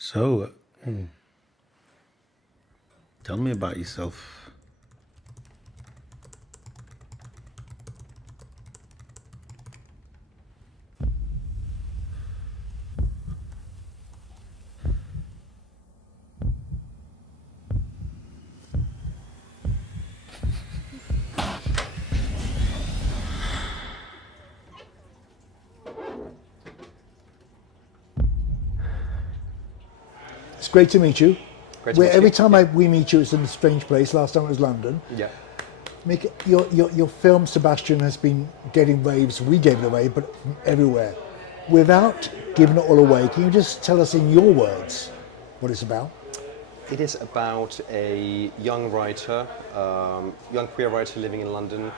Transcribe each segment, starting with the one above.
So, tell me about yourself. It's great to meet you. Great to meet Every you. time we meet you, it's in a strange place. Last time it was London. Yeah. Mick, your film, Sebastian, has been getting raves. We gave it away, but from everywhere. Without giving it all away, can you just tell us in your words what it's about? It is about a young writer, young queer writer living in London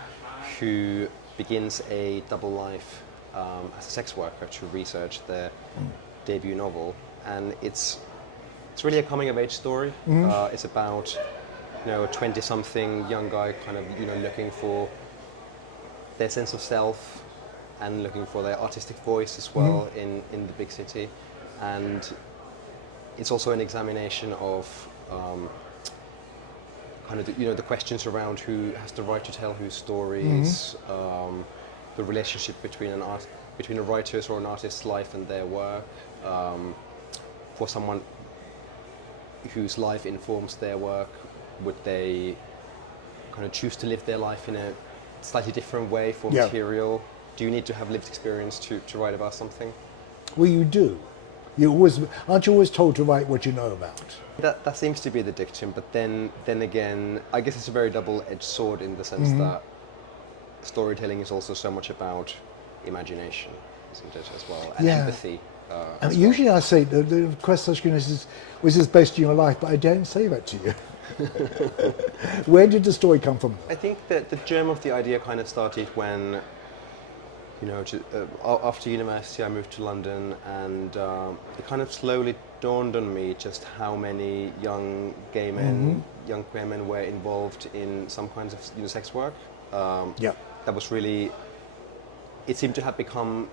who begins a double life as a sex worker to research their debut novel. And it's really a coming of age story. It's about a 20-something young guy kind of looking for their sense of self and looking for their artistic voice as well in the big city. And it's also an examination of kind of the questions around who has the right to tell whose stories, the relationship between a writer's or an artist's life and their work. For someone whose life informs their work, would they kind of choose to live their life in a slightly different way for material? Do you need to have lived experience to write about something? Well, you do. Aren't you always told to write what you know about? That seems to be the dictum, but then again, I guess it's a very double-edged sword in the sense that storytelling is also so much about imagination, isn't it, as well, and empathy. And usually I say the question is, was this based on your life? But I don't say that to you. Where did the story come from? I think that the germ of the idea kind of started when, after university I moved to London, and it kind of slowly dawned on me just how many young gay men, young queer men were involved in some kinds of sex work. That was really, it seemed to have become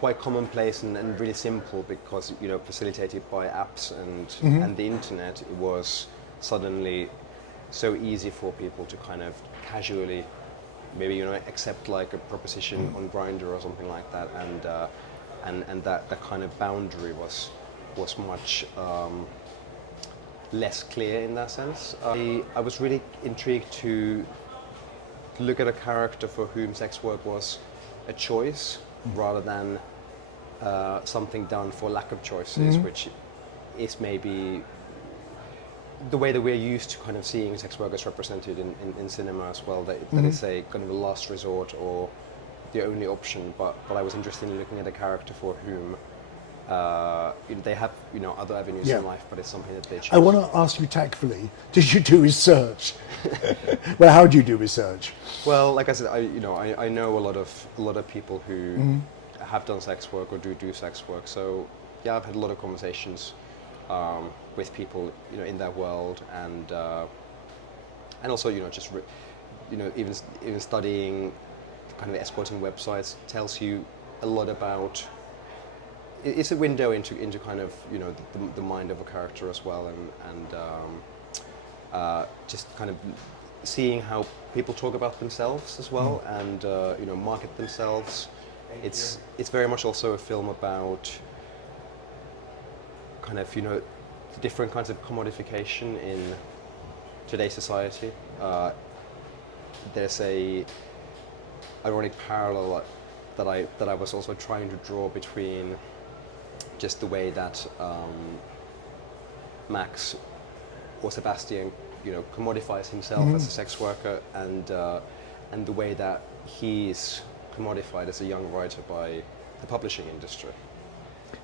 quite commonplace and really simple because facilitated by apps and the internet. It was suddenly so easy for people to kind of casually maybe accept like a proposition on Grindr or something like that, and that kind of boundary was much less clear in that sense. I was really intrigued to look at a character for whom sex work was a choice rather than something done for lack of choices, which is maybe the way that we're used to kind of seeing sex workers represented in cinema as well, that it's a kind of a last resort or the only option. But I was interested in looking at a character for whom they have other avenues in life, but it's something that they choose. I want to ask you tactfully, did you do research? Well, how do you do research? Well, like I said, I know a lot of people who have done sex work or do sex work. So yeah, I've had a lot of conversations with people in that world, and also just even studying kind of escorting websites tells you a lot about. It's a window into kind of the mind of a character as well, and just kind of seeing how people talk about themselves as well, and market themselves. It's very much also a film about kind of the different kinds of commodification in today's society. There's a ironic parallel that I was also trying to draw between just the way that Max or Sebastian commodifies himself as a sex worker, and the way that he's commodified as a young writer by the publishing industry.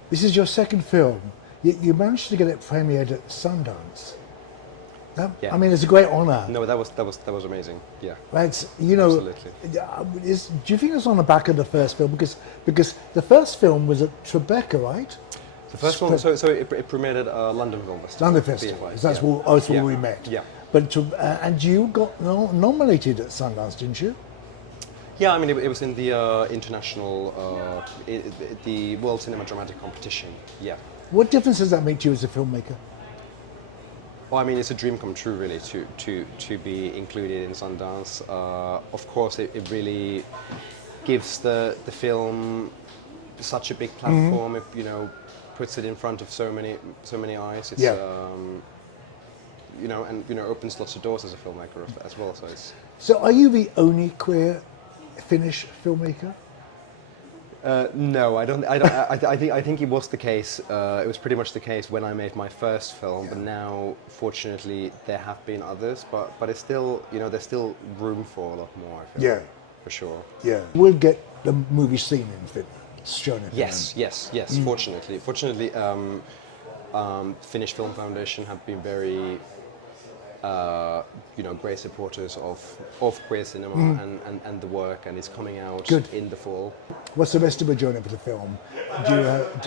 This is your second film. You managed to get it premiered at Sundance. I mean, it's a great honour. No, that was amazing. Yeah. Right, Absolutely. Do you think it's on the back of the first film? Because the first film was at Tribeca, right? The first one, so it premiered at London Film Festival. London Festival. BFI, That's where we met. Yeah. But and you got nominated at Sundance, didn't you? Yeah, I mean, it was in the international, the World Cinema Dramatic Competition. Yeah. What difference does that make to you as a filmmaker? Well, I mean, it's a dream come true, really, to be included in Sundance. Of course, it really gives the film such a big platform. It, you know, puts it in front of so many eyes. It's, you know, and you know, opens lots of doors as a filmmaker as well. So it's. So, are you the only queer Finnish filmmaker? No, I don't. I think it was the case. It was pretty much the case when I made my first film. But now, fortunately, there have been others. But it's still, you know, there's still room for a lot more. I feel, for sure. Yeah, we'll get the movie seen in Finland. Shown in Yes. Fortunately, Finnish Film Foundation have been very, you know, great supporters of queer cinema and the work, and it's coming out in the fall. What's the rest of the journey for the film? Do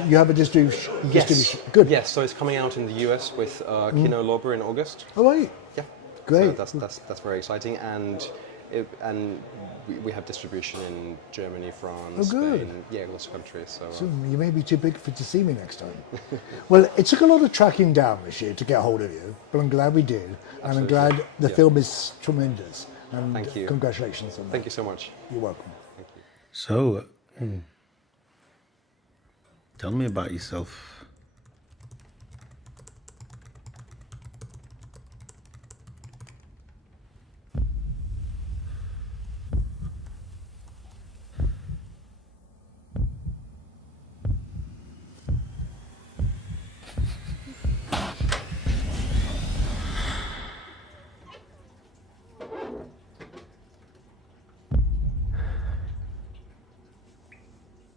you have a distribution? Yes. Good. Yes. So it's coming out in the US with Kino Lorber in August. Oh, right. Yeah. Great. So that's very exciting, and we have distribution in Germany, France, Spain, lots of countries. So you may be too big to see me next time. Well, it took a lot of tracking down this year to get hold of you, but I'm glad we did, and I'm glad the film is tremendous. And thank you. Congratulations on that. Thank you so much. You're welcome. Thank you. So, tell me about yourself.